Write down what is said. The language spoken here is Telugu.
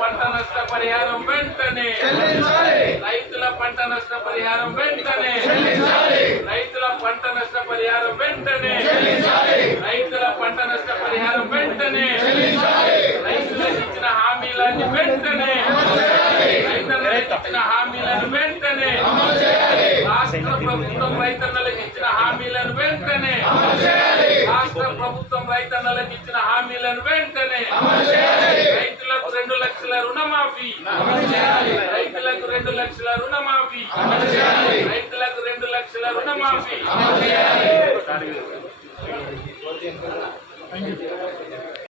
పంట నష్ట పరిహారం వెంటనే రైతుల పంట నష్ట పరిహారం వెంటనే రైతుల పంట నష్ట పరిహారం వెంటనే రైతుల పంట నష్ట పరిహారం వెంటనే రైతులకు ఇచ్చిన హామీలన్నీ వెంటనే రైతులకు ఇచ్చిన హామీలను వెంటనే రాష్ట్ర ప్రభుత్వం రైతన్నలకు ఇచ్చిన హామీలను వెంటనే రాష్ట్ర ప్రభుత్వం రైతన్నలకు ఇచ్చిన హామీలను వెంటనే రైతులకు 2 లక్షల రుణమాఫీ రైతులకు 2 లక్షల రుణమాఫీ రైతులకు 2 లక్షల రుణమాఫీ